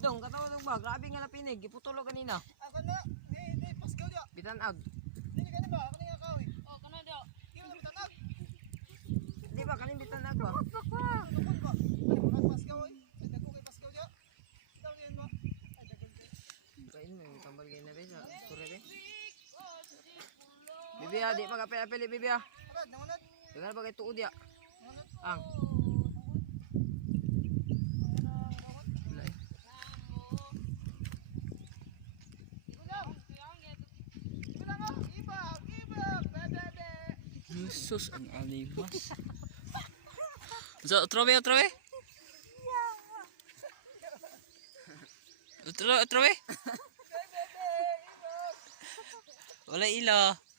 Dong, katawag ba? Grabe nga lapinig. Iputulo kanina. Ako na. Hindi, paskaw dia. Bitanag. Hindi ka na ba? Ako nga kahoy. Oh, kana dia. Hindi mo bitanag. Di ba? Kanin bitanag ba? Dukon ba? Ay, mga paskaw ay. Ay, dagko kay paskaw dia. Daw din ba? Ay, dagko kay. Kain mo, tambal kayo na rin sa sure rin. Bibi ha, di mag-apel-apel bibi ha. Arad, nangunod. Dengan ba kayo tuod ya? Nangunod. Ang. Ulay. Bilang oh, ibang, bebe. Jesus ang alimas. So, otra vez. Otra vez. Wala ilo.